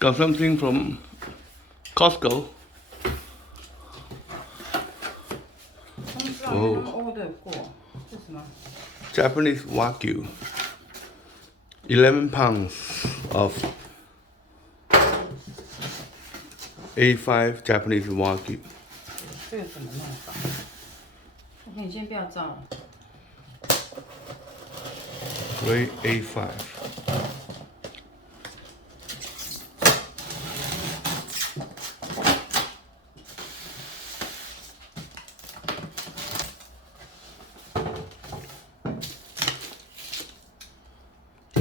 Got something from Costco. 他们知道，因为他们 order 过，是什么？ Japanese Wagyu. 11 pounds of A5 Japanese Wagyu. 这个怎么弄法？你先不要照了。 Grade A5.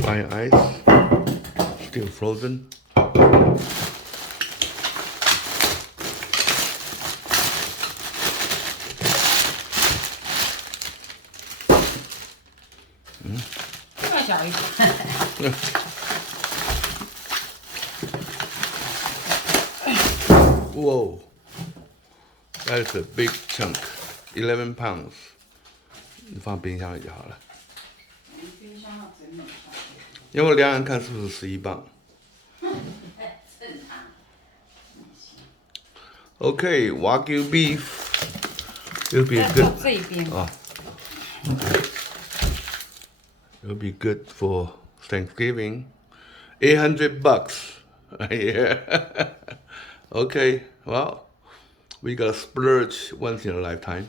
Dry ice, still frozen. Mm. 再小一点。Whoa, that is a big chunk. 11 pounds. 你放冰箱里就好了。冰箱要整理一下。因为我量量看是不是11磅。Okay, Wagyu beef. It'll be good. 这一边。Oh. It'll be good for Thanksgiving. $800. Yeah. Okay, well, we gotta splurge once in a lifetime.